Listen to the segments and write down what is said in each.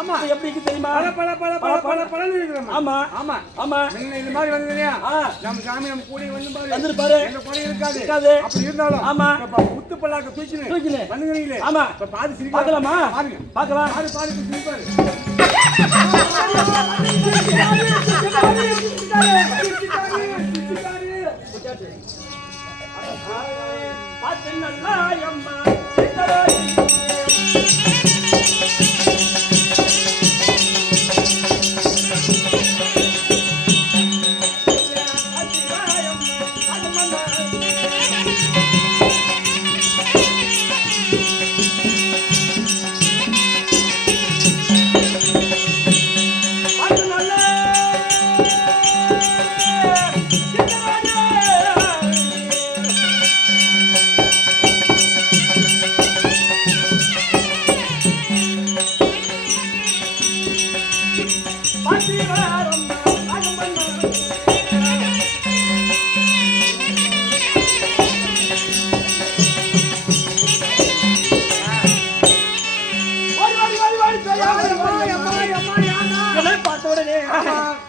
ஆமா எப்படி இருக்கு தெரியுமா? பல இருக்கிறோம். ஆமா ஆமா ஆமா இந்த மாதிரி வந்து இல்லையா நம்ம சாமி நம்ம கூட வந்து பாரு எந்த குறை இருக்காது அப்படி இருந்தாலும் ஆமா முத்து பல்லாக்க தூக்கினு வந்துங்களே ஆமா இப்ப பாதி சிரிக்க பார்க்கலாமா? பாருங்க பார்க்கலாம். பாதி சிரிப்பாரு.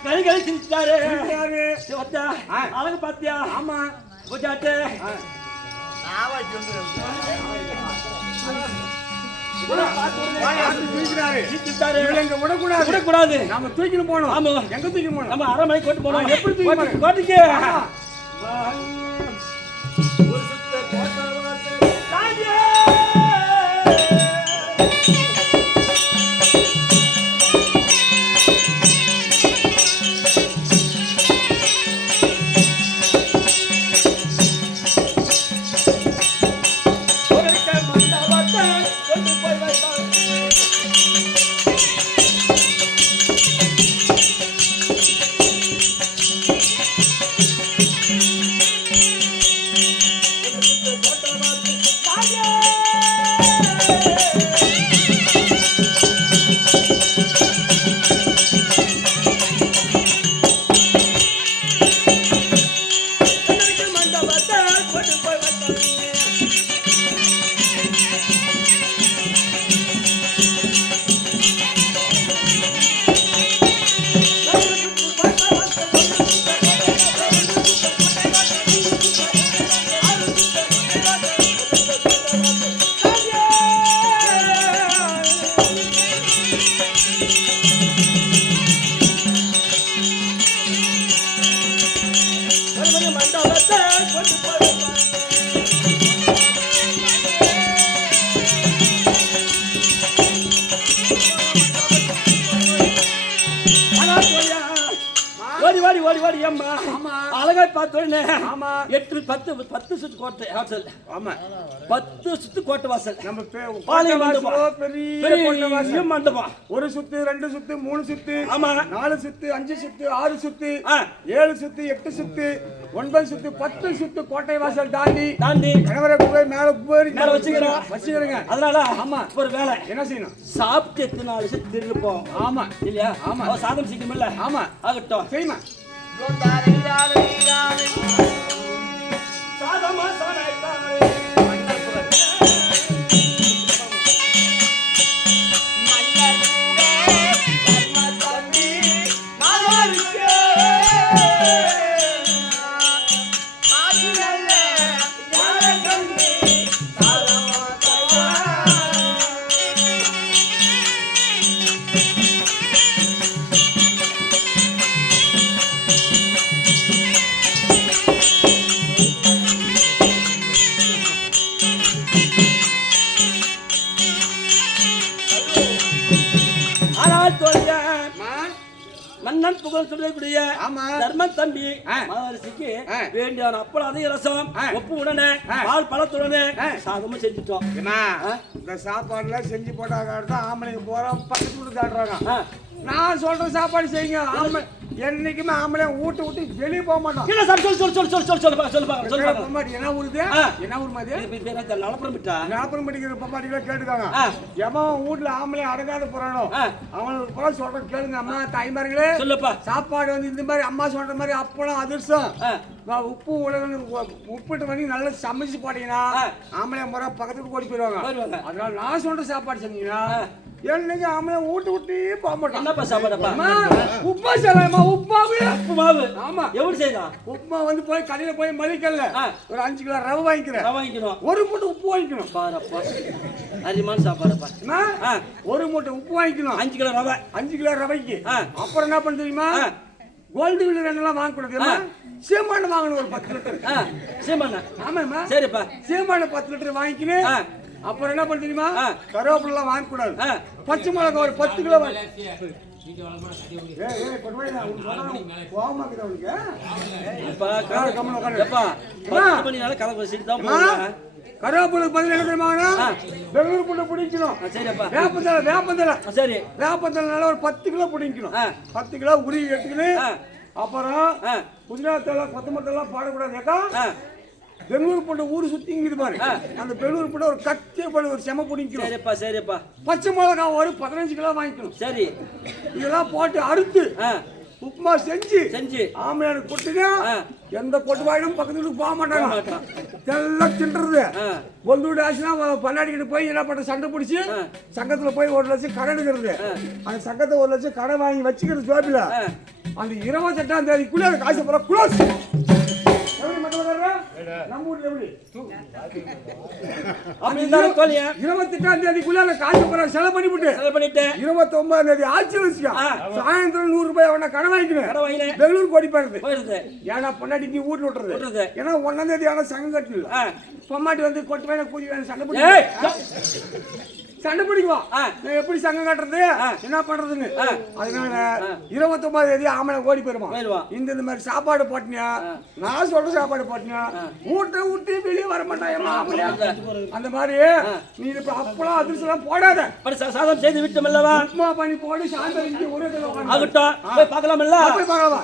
கைகளை சிரிச்சாரு அழகு பாத்தியா? ஆமா பூஜாட்டு விடக்கூடாது. நம்ம தூக்கிட்டு போனோம். ஆமா எங்க தூக்கி போனோம்? நம்ம அரண்மனை கொண்டு போனோம். எப்படி தூக்கி கோட்டைக்கு அழகா பார்த்தோன்னே 8 10 சுத்து கோட்டை வாசல். ஆமா 10 சுத்து கோட்டை வாசல். நம்ம பெரிய மண்டபம். ஒரு சுத்து 2 சுத்து 3 சுத்து ஆமா 4 சுத்து 5 சுத்து 6 சுத்து 7 சுத்து 8 சுத்து 9 சுத்து 10 சுத்து கோட்டை வாசல் தாண்டி கணவரை போய் மேல வச்சுக்கிறேங்க. அதனால ஆமா ஒரு வேலை என்ன செய்யணும்? சாப்பிட்டு எத்தனை நாள் திருப்போம். ஆமா இல்லையா? ஆமா சாதம் சீக்கிரம் இல்ல. ஆமா ஆகட்டும் செய்யுமா. சாதமா சாணை மன்னன் புகழ் சொல்லக்கூடிய தர்மன் தம்பி மகரிஷிக்கு வேண்டியான அப்பளம் அதிக ரசம் உப்பு உடனே பால் பழத்துடனே சாதமும் செஞ்சுட்டோம். இந்த சாப்பாடுல செஞ்சு போட்டாங்க ஆம்பளைங்க போறோம் பக்கத்து வீட்டு தாடுறாங்க. நான் சொல்ற சாப்பாடு செய்யுங்க. ஆம்பளை என்னைக்குமே ஆம்பளை ஊட்டு விட்டு வெளியே போக மாட்டோம். என்ன சார் சொல்லு பம்மாடி என்ன ஊருது? என்ன ஊர் மாதிரி நலப்புறம் படிக்கிற பம்மாடிகளை கேட்டுக்காங்க. எவன் வீட்டுல ஆம்பளை அடங்காத போறானோ அவனுக்கு போல சொல்ற கேளுங்க. அம்மா தாய்மார்களே சொல்லுப்பா, சாப்பாடு வந்து இந்த மாதிரி அம்மா சொல்ற மாதிரி அப்பளம் அதிர்ஷ்டம் உப்பு உப்பிட்டு பண்ணி நல்லா சமைச்சு போட்டீங்கன்னா ஆம்பளை முறை பக்கத்துக்கு ஓடி போயிடுவாங்க. அதனால நான் சொல்ற சாப்பாடு செஞ்சீங்கன்னா என்னைக்கு ஆம்பளை வீட்டு விட்டே போக மாட்டான். என்னப்பா சாப்பாடுப்பா? உப்புமா செய்யலாமா? உப்புமாவே உப்புமாவு. ஆமா. எப்படி செய்யலாம்? உப்புமா வந்து போய் கடையில போய் மதிக்கல ஒரு 5 கிலோ ரவை வாங்கிக்கிறேன். ரவை வாங்கிக்கணும். ஒரு மூட்டை உப்பு வாங்கிக்கணும். பாருப்பா, அரிமான சாப்பாடுப்பா. ஒரு மூட்டை உப்பு வாங்கிக்கணும். 5 கிலோ ரவை. 5 கிலோ ரவைக்கு அப்புறம் என்ன பண்ண தெரியுமா? கோல்டு வில்லர் எண்ணெல்லாம் வாங்கக்கூடாது. சீமானு வாங்கணும் ஒரு 10 லிட்டர். சீமான? ஆமாம்மா. சரிப்பா. சீமானு 10 லிட்டர் வாங்கிக்கின்னு அப்புறம் என்ன பண்ண தெரியுமா? கருவேப்பிலை வாங்கக்கூடாது. பச்சை மிளகாய் ஒரு 10 கிலோ வாங்கி. கருவேப்பிலை பதில் என்ன தெரியுமா? பெங்களூர் புண்டை பிடிக்கணும். வேப்பந்தலை வேப்பந்தலை சரி வேப்பந்தலை ஒரு 10 கிலோ பிடிக்கணும். 10 கிலோ உருவி எடுத்துக்கணும். அப்புறம் புதினா தலை கொத்தமல்லி எல்லாம் பாடக்கூடாது. பெங்களூர் போட்ட ஊரு சுத்திங்குது பாரு. அந்த பெங்களூர் போட்ட ஒரு கட்டே பண்ண ஒரு செம பிடிக்கணும். சரிப்பா சரிப்பா. பச்சை மிளகாய் ஒரு 15 கிலோ வாங்கிக்கணும். சரி இதெல்லாம் போட்டு அறுத்து உப்புமா செஞ்சு செஞ்சு ஆமையான கொட்டுனா எந்த கொட்டு வாயிலும் பக்கத்துல போக மாட்டாங்க. எல்லாம் தின்றது. பொந்தூடு ஆச்சுன்னா பன்னாடிக்கிட்டு போய் என்ன பண்ண சண்டை பிடிச்சி சங்கத்துல போய் 1 லட்சம் கடன் எடுக்கிறது. அந்த சங்கத்தை 1 லட்சம் கடன் வாங்கி வச்சுக்கிறது ஜோபில. அந்த 28ஆம் தேதிக்குள்ள அந்த காசு போற குளோஸ். நம்ம ஊர்ல எப்படி 28ஆம் தேதிக்குள்ள காசு போற செலவு பண்ணிவிட்டு 29ஆம் தேதி ஆட்சி வச்சுக்கா சாயந்தரம் 100 ரூபாய் அவன கடன் வாங்கிக்கணும். பெங்களூர் ஓடி போயிருது. ஏன்னா பொன்னாடி நீ வீட்டுல விட்டுறது. ஏன்னா 1ஆம் தேதி ஆனா சங்கம் கட்டல. பொம்மாட்டி வந்து கொட்டு வேணும் கூலி வேணும் சண்டை பிடிக்கும். சண்டை பிடிக்குவா எப்படி சங்கம் கட்டுறது என்ன பண்றதுன்னு. அதனால 29ஆம் தேதி ஆமனை ஓடி போயிருமா. இந்த மாதிரி சாப்பாடு போட்டினியா நான் சொல்ற சாப்பாடு போட்டினியா வீட்டை விட்டு வெளியே வர மாட்டாயம்மா. அந்த மாதிரி நீ அப்பெல்லாம் அதிர்ஷ்டம் போடாத. சாதம் செய்து விட்டோம் அல்லவா? உப்புமா பண்ணி போட்டு சாயந்தரம் ஒரே ஆகட்டும் போய் பார்க்கலாம் இல்ல? போய் பார்க்கலாமா?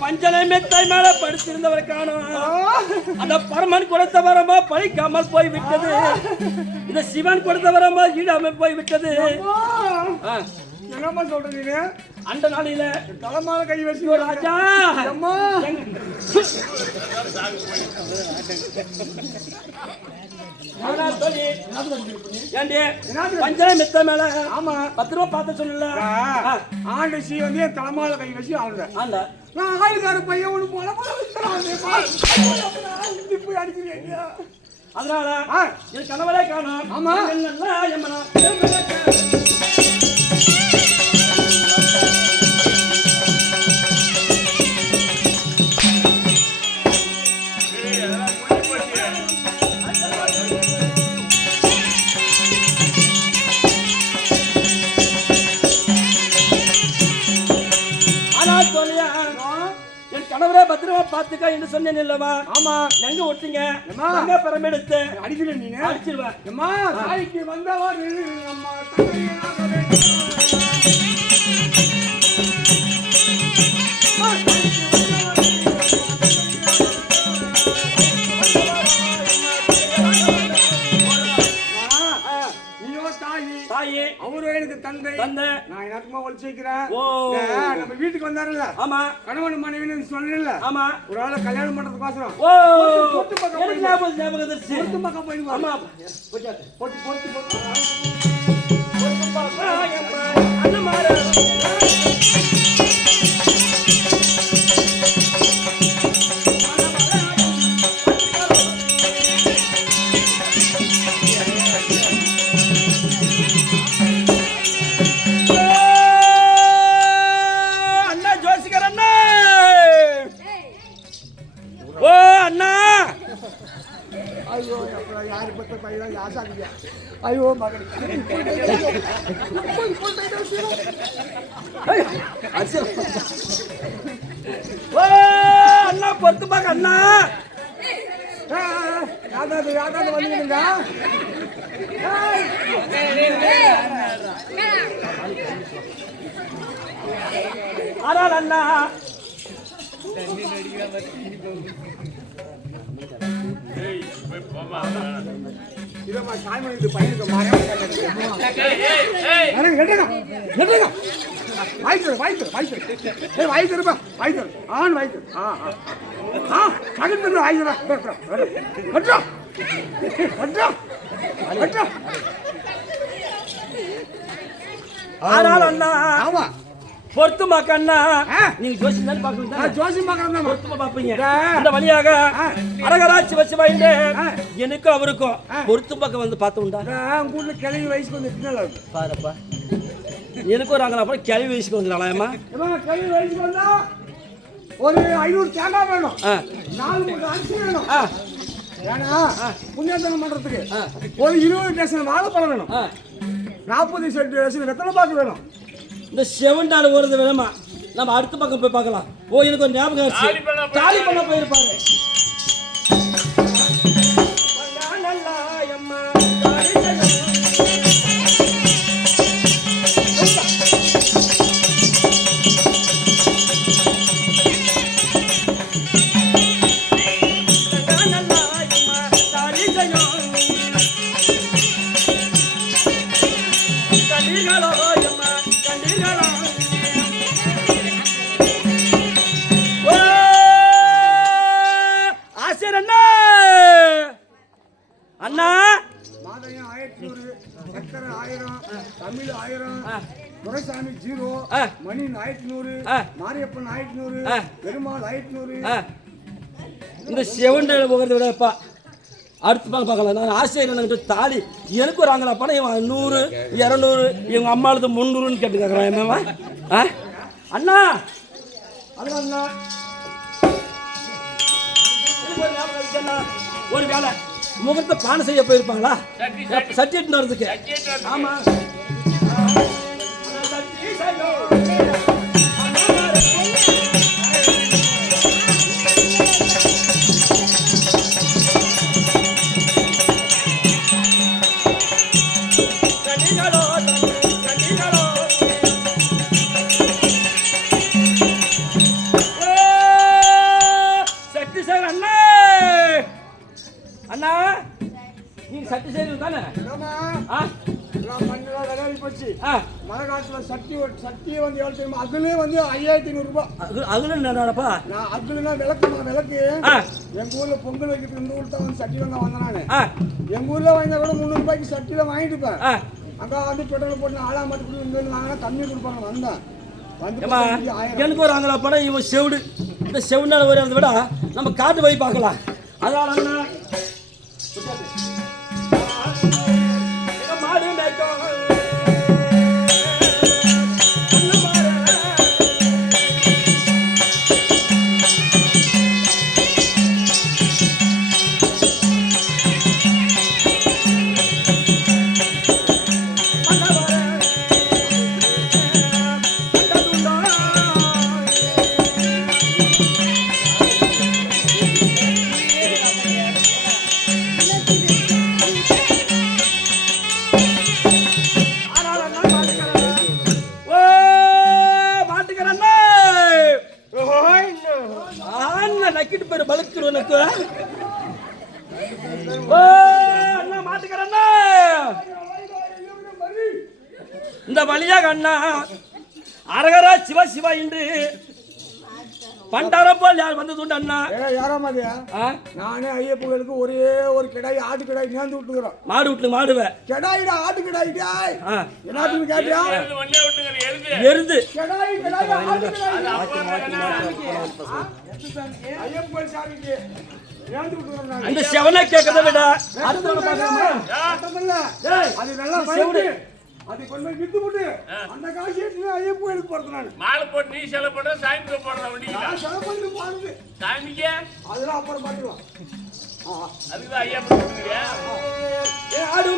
பஞ்சனை மெத்தை மேல படுத்திருந்தவர் காணோம். அந்த பரமன் கொடுத்த வரமா பழிக்காமல் போய் விட்டது. இந்த சிவன் கொடுத்த வரமா ஈடாமல் போய் விட்டது. என்னம்மா சொல்றீங்க? அந்த நாளில தலைமால கை வச்சு ராஜா பஞ்சனை மெத்த மேல ஆமா 10 ரூபாய் பார்த்து சொல்லல. ஆண்டு சி வந்து தலைமால கை வச்சு ஆளுங்க. நான் ஆளுக்கார பையன் ஒண்ணு போல அடிக்கிறீங்க. அதனால என் கணவரே காணும். ஆமா கணவரே பத்திரமா பாத்துக்க என்று சொன்னேன் இல்லவா? ஆமா. எங்க ஒட்டிங்க எங்க பெரமெடுத்து அடிக்கல நீங்க அடிச்சிருவேன். அம்மா தாய்க்கு வந்தவர் அம்மா தாயி தாயே, அவரு எனக்கு தந்தை. நான் எனக்குமா ஒழிச்சு வைக்கிறேன். நம்ம வீட்டுக்கு வந்தாருல்ல, ஆமா, கணவன் மனைவின்னு சொல்லல, ஆமா, ஒரு ஆளை கல்யாணம் பண்றதுக்கோசரம் ஞாபகம் வந்துருச்சு. ஆமா, ஐயோ மகன் அண்ணா பொறுத்து பாக்க அண்ணா யாராவது வந்துருங்க. ஆனால் அண்ணா இதமா சாய்மணி பையனுக்கு ஆனால் அண்ணா ஆமா பொறுத்து மாக்கண்ணா நீங்க ஜோசி தான் பாக்குறீங்க. ஜோசி பாக்குறேன் பொறுத்து பாப்பீங்க. இந்த வழியாக அரகராட்சி வச்சு வைண்டு எனக்கும் அவருக்கும் பொறுத்து பக்கம் வந்து பார்த்தோம்டா. உங்க ஊர்ல கிளவி வயசுக்கு வந்து பாருப்பா, எனக்கும் வராங்களா அப்புறம் கிளவி வயசுக்கு வந்துடலாமா? கிளவி வயசுக்கு வந்தா ஒரு 500 தேங்காய் வேணும், 4 மூட்டை அரிசி வேணும். ஏன்னா புண்ணியத்தனம் பண்றதுக்கு ஒரு 20 டேஷன் வாழைப்பழம் வேணும், 40 டேஷன் வெத்தலை பாக்கு வேணும். இந்த செவன்டால ஓடுறது வேணுமா? நம்ம அடுத்த பக்கம் போய் பார்க்கலாம். ஓ எனக்கு ஒரு ஞாபகம் தாலி பண்ண போயிருப்பாரு. அண்ணா மாதையம் 1100, சக்கரை 1000, தமிழ் 1000, துரைசாமி 0, மணி 1100, மாரியப்பன் 1100, பெருமாள் 1100. இந்த செவன்டால போகிறத விடப்பா அடுத்து பார்க்கலாம். நான் ஆசிரியர் தாலி எனக்கு வராங்களா பணம் இவன் 100 200 இவங்க அம்மாளுக்கு 300ன்னு கேட்டு கேட்கறான். என்னவா அண்ணா அது அண்ணா ஒரு வேலை முகத்தை பானை செய்ய போயிருப்பாங்களா? சட்டிட்டு வரதுக்கு. ஆமா அண்ணா நீங்க சட்டி செய்யறது தானே? மழை காலத்துல சட்டி வந்து எவ்வளவு தெரியுமா? அகுலே வந்து 5500 ரூபாய். அகுல என்னடாப்பா? நான் அகுலுனா விளக்கு எங்க ஊர்ல பொங்கல் வைக்கிறதுக்கு இந்த ஊர்ல தான் வந்து சட்டி வாங்க வந்தேன் நானு. எங்க ஊர்ல வாங்கினா கூட 300 ரூபாய்க்கு சட்டியில வாங்கிட்டுப்பேன். அங்க வந்து பெட்ரோல் போட்டு 4 மாட்டுக்கு இங்க வாங்கினா கம்மி கொடுப்பாங்க. வந்தேன் எனக்கு ஒரு ஆங்களா படம் இவன் செவிடு. இந்த செவிடால வரதை விட நம்ம காட்டு போய் பார்க்கலாம். அதனால அண்ணா மாடு இந்த வழியாக அண்ணா அரகரா சிவ சிவா என்று பண்டாரம் போல் யார் வந்தது உண்டு அண்ணா. யாராமாதியா நானே ஐயப்பங்களுக்கு ஒரே ஒரு கிடாய் ஆட்டு கிடாய் நேர்ந்து விட்டுக்கிறோம். மாடு விட்டு மாடுவேன் கிடாயிடா ஆட்டு கிடாயிடா எல்லாத்துக்கும் கேட்டியா எருது கிடாய் கிடாய் ஆட்டு கிடாய் ஐயப்பன் சாமிக்கு நேர்ந்து விட்டுக்கிறோம். அந்த செவனை கேட்கறத விட அது நல்லா பயந்து அது கொஞ்சம் வித்து போட்டு அந்த காசு எடுத்து ஐயப்ப கோயிலுக்கு போறது. நான் மாலை போட்டு நீ செலவு பண்ற சாமிக்கு போடுற வண்டிங்களா செலவு பண்ணி போறது சாமிக்கு அதெல்லாம் அப்புறம் பாத்துக்கலாம். அதுதான் ஐயா போட்டுக்கிறியா ஆடு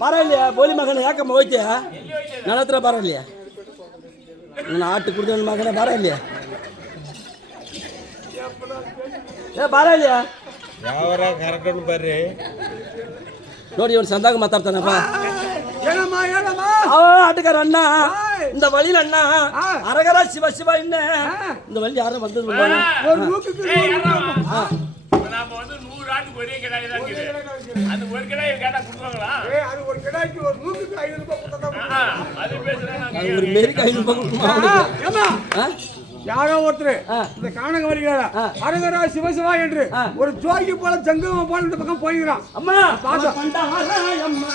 பரவாயில்லையா போலி மகனை ஏக்கம்மா ஓய்த்தியா நிலத்துல பரவாயில்லையா ஆட்டு குடுத்த மகனை பரவாயில்லையா பரவாயில்லையா கரெக்டானு பாரு ನೋಡಿ ಇವನು ಸಂದಾಗ ಮಾತಾಡ್ತಾನಪ್ಪ ಏನಮ್ಮ ಏನಮ್ಮ ಆಟಗಾರ ಅಣ್ಣ இந்த வழியில அண்ணா அரகரா சிவ சிவ என்ன இந்த வழி யாரும் வந்தது ஒரு மூக்குக்கு நாம வந்து 100 ஆட்டுக்கு ஒரே கிடாய் தான் இருக்குது. அது ஒரு கிடாய் கேட்டா கொடுப்பாங்களா? அது ஒரு கிடாய்க்கு ஒரு மூக்குக்கு 500 ரூபாய் கொடுத்தா அது பேசுறேன் ஒரு மேரிக்கு 500 ரூபாய் கொடுக்குமா? யாரோ ஒருத்தர் இந்த காணக வருகிறாரா அரகரா சிவசிவா என்று ஒரு ஜோகி போல சங்கமம் போல இந்த பக்கம் போய்கிறான். அம்மா பாசம் அம்மா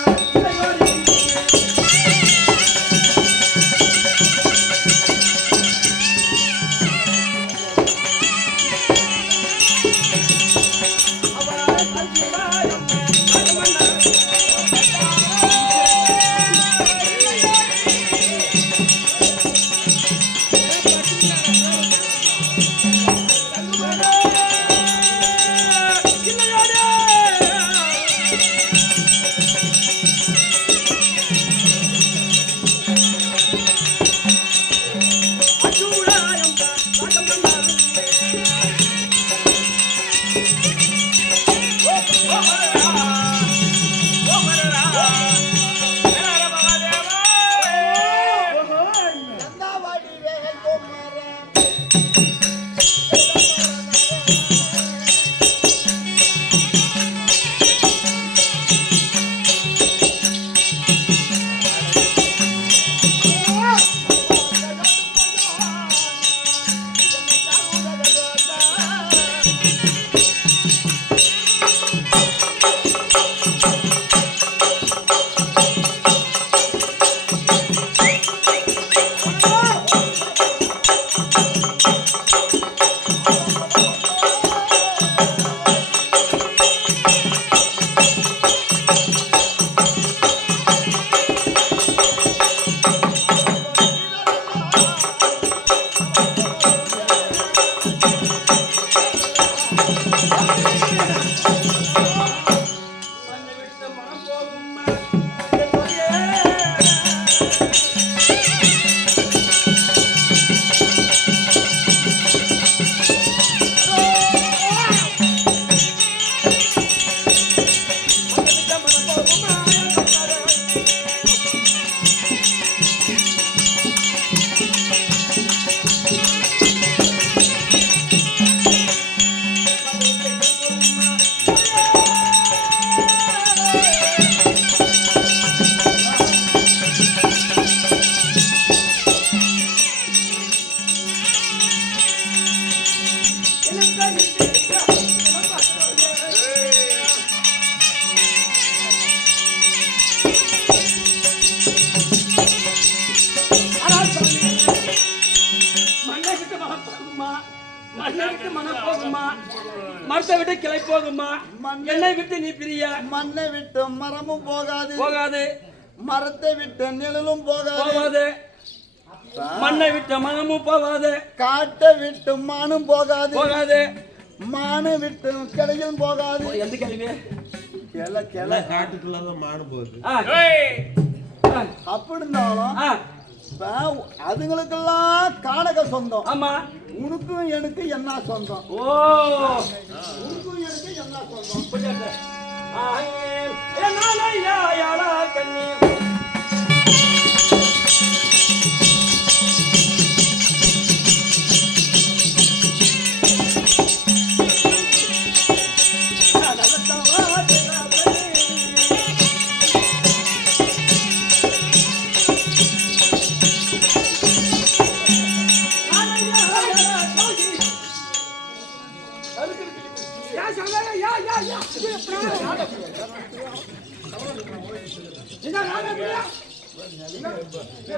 மரத்தை விட்டு கிளை போகுமா என்னை விட்டு நீ பிரிய மண்ணை விட்டு மரமும் போகாது போகாது மரத்தை விட்டு நிழலும் போகாது போகாது மண்ணை விட்டு மனமும் போகாது காட்டை விட்டு மானும் போகாது போகாது மானு விட்டு கிளையும் போகாது எந்த கிழவி கிளை கிளை காட்டுக்குள்ளதான் மாடு போகுது. அப்படி இருந்தாலும் இப்ப அதுங்களுக்கெல்லாம் காணக சொந்தம். ஆமா, உனக்கும் எனக்கு என்ன சொந்தம்? ஓ, உனக்கும் எனக்கு என்ன சொந்தம்? கண்ணி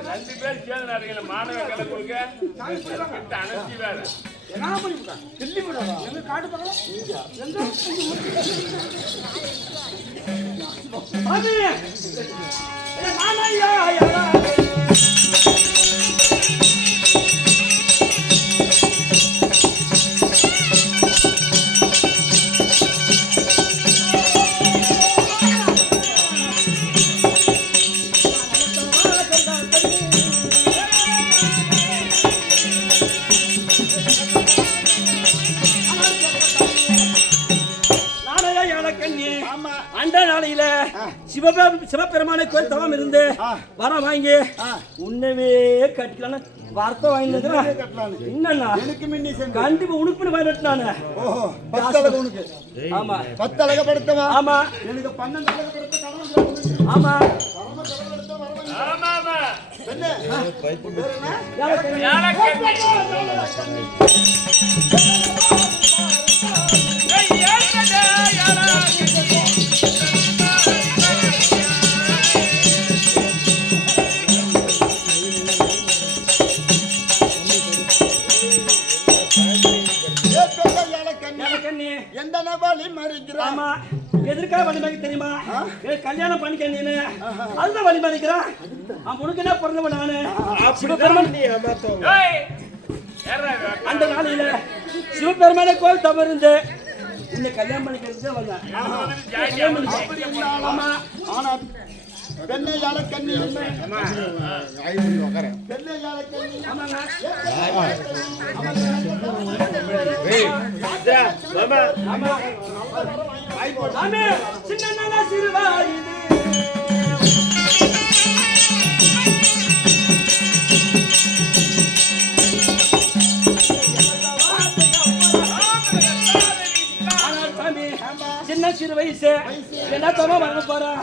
ரெண்டு பேர் சேர்ந்து நடக்கல மாணவ கலை கொடுக்க அணைச்சி வேற சிவபெருமானை கோயில் தவம் இருந்து வர வாங்கி உன்னவே கட்டிக்கலான்னு வார்த்தை வாங்கி என்னன்னா கண்டிப்பா உனக்கு வாங்கிட்டானு. ஆமா, 10 அழக படுத்தவா. ஆமா, எனக்கு 12 அழக படுத்த கடவுள். ஆமா ஆமா ஆமா என்ன பைப்பு யார எதற்காக வழி மறிக்க தெரியுமா? கல்யாணம் பண்ணிக்க நீனு அதுதான் வழி மறிக்கிறான். உனக்கு என்ன பிறந்தவன் நானு அந்த நாளையில சிவபெருமான கோயில் தவறு இருந்து இந்த கல்யாணம் பண்ணிக்கிறது வந்தேன். சின்ன சிறுவாய் சின்ன சிறு வயசு என்ன தோமா மறந்து போறேன்.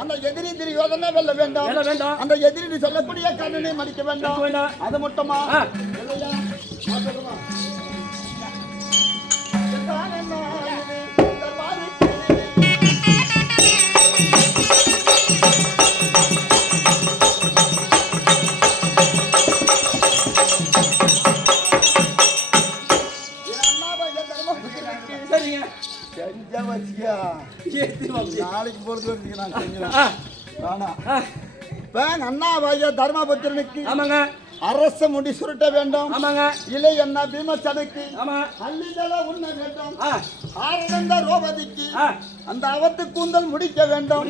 அந்த எதிரி திரியோதனை வெல்ல வேண்டாம். அந்த எதிரி சொல்லக்கூடிய கண்ணனை மடிக்க வேண்டாம். அது மட்டுமா நாளைக்கு பொறுத்து நான் செஞ்சேன். அண்ணாவாய தர்மபுத்திரனுக்கு அரச முடி சுருட்ட வேண்டும். இலை என்ன பீமசனுக்கு அள்ளிதழ உண்ண வேண்டும். ஆனந்த ரோபதிக்கு அந்த அவத்து கூந்தல் முடிக்க வேண்டும்.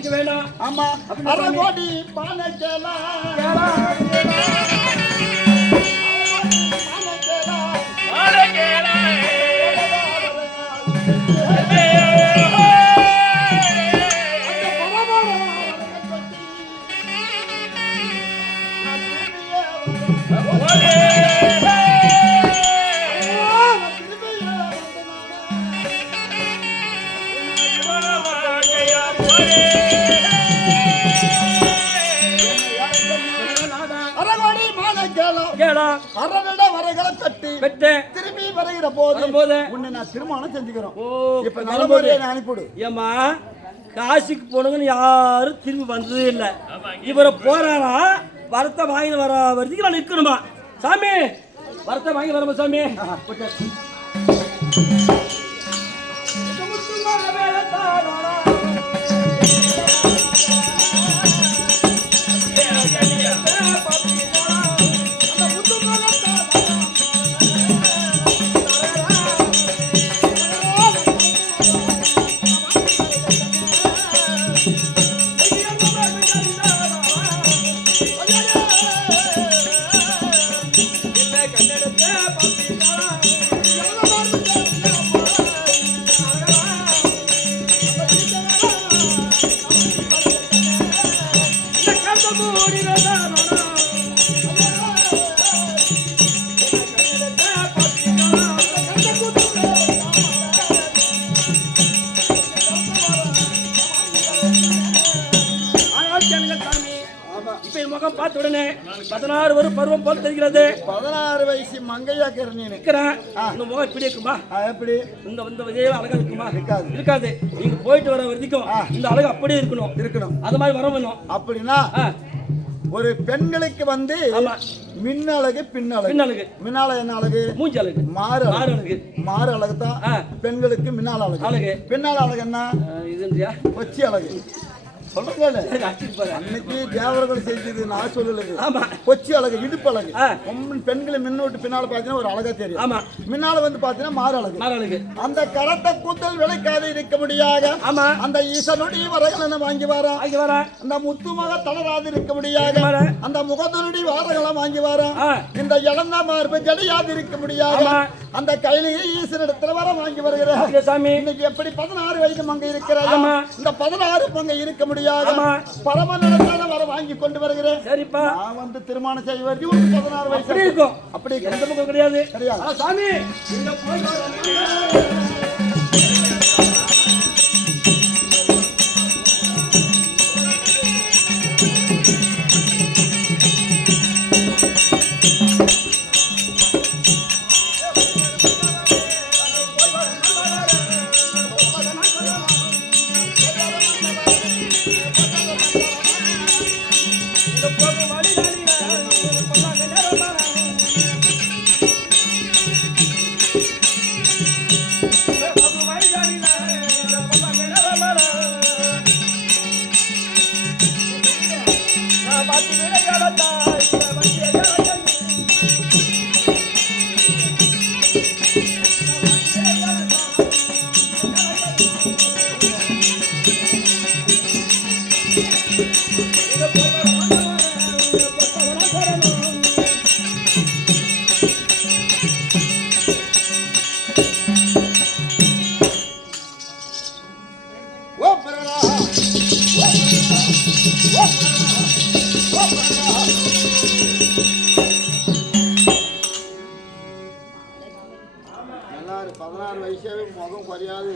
ஆமா, அரகோடி பானை கேளா திரும்பி வருகிற போது உன்னை நான் திருமணம் செஞ்சுக்கிறோம். இப்ப நல்லபடியா அனுப்பிடு. ஏமா காசிக்கு போனவங்க யாரும் திரும்பி வந்ததே இல்லை. இவரை போறாரா வரத்தை வாங்கி வர வரைக்கும் நான் நிற்கணுமா? சாமி வரத்தை வாங்கி வரமா சாமி. முகம் பார்த்த உடனே 16 ஒரு பருவம் போல் தெரிகிறது. 16 வயசு மங்கையா கரணி நிக்கிறேன். இந்த முகம் இப்படி இருக்குமா? எப்படி இந்த வந்த விஜய அழகா இருக்குமா? இருக்காது. நீங்க போயிட்டு வர வரைக்கும் இந்த அழகு அப்படியே இருக்கணும். அது மாதிரி வர வேணும். அப்படின்னா ஒரு பெண்களுக்கு வந்து மின்னழகு பின்னழகு. மின்னால என்ன அழகு? மூஞ்சி அழகு. மாறு அழகு தான் பெண்களுக்கு மின்னால அழகு. பின்னால அழகு என்ன? இதுன்றியா? கொச்சி அழகு. சொல்றேன் அன்னைக்கு தேவர்கள் செஞ்சது நான் சொல்லல. கொச்சி அழகு, இடுப்பு அழகு. பெண்களை மின்னோட்டு பின்னால பாத்தீங்கன்னா ஒரு அழகா தெரியும். மின்னால வந்து பாத்தீங்கன்னா மாறு அழகு. அந்த கரத்தை கூந்தல் விளைக்காது இருக்க முடியாது. அந்த ஈசனுடைய வரகளை வாங்கி வர அந்த முத்துமக தளராது இருக்க முடியாது. அந்த முகதனுடைய வாரங்களை வாங்கி வர இந்த இளந்த மார்பு ஜடையாது இருக்க முடியாது. அந்த கையிலேயே ஈசனிடத்துல வர வாங்கி வருகிறார். இன்னைக்கு எப்படி 16 வயது மங்கை இருக்கிறார். இந்த 16 மங்கை இருக்க முடியாது. பரமநிலத்தான வர வாங்கி கொண்டு வருகிறேன். சரிப்பா, நான் வந்து திருமணம் செய்ய வேண்டிய 16 வயசு இருக்கும். அப்படி எந்த பக்கம் கிடையாது. சாமி எல்லாரும் 16 வயசாவே முகம் குறையாது.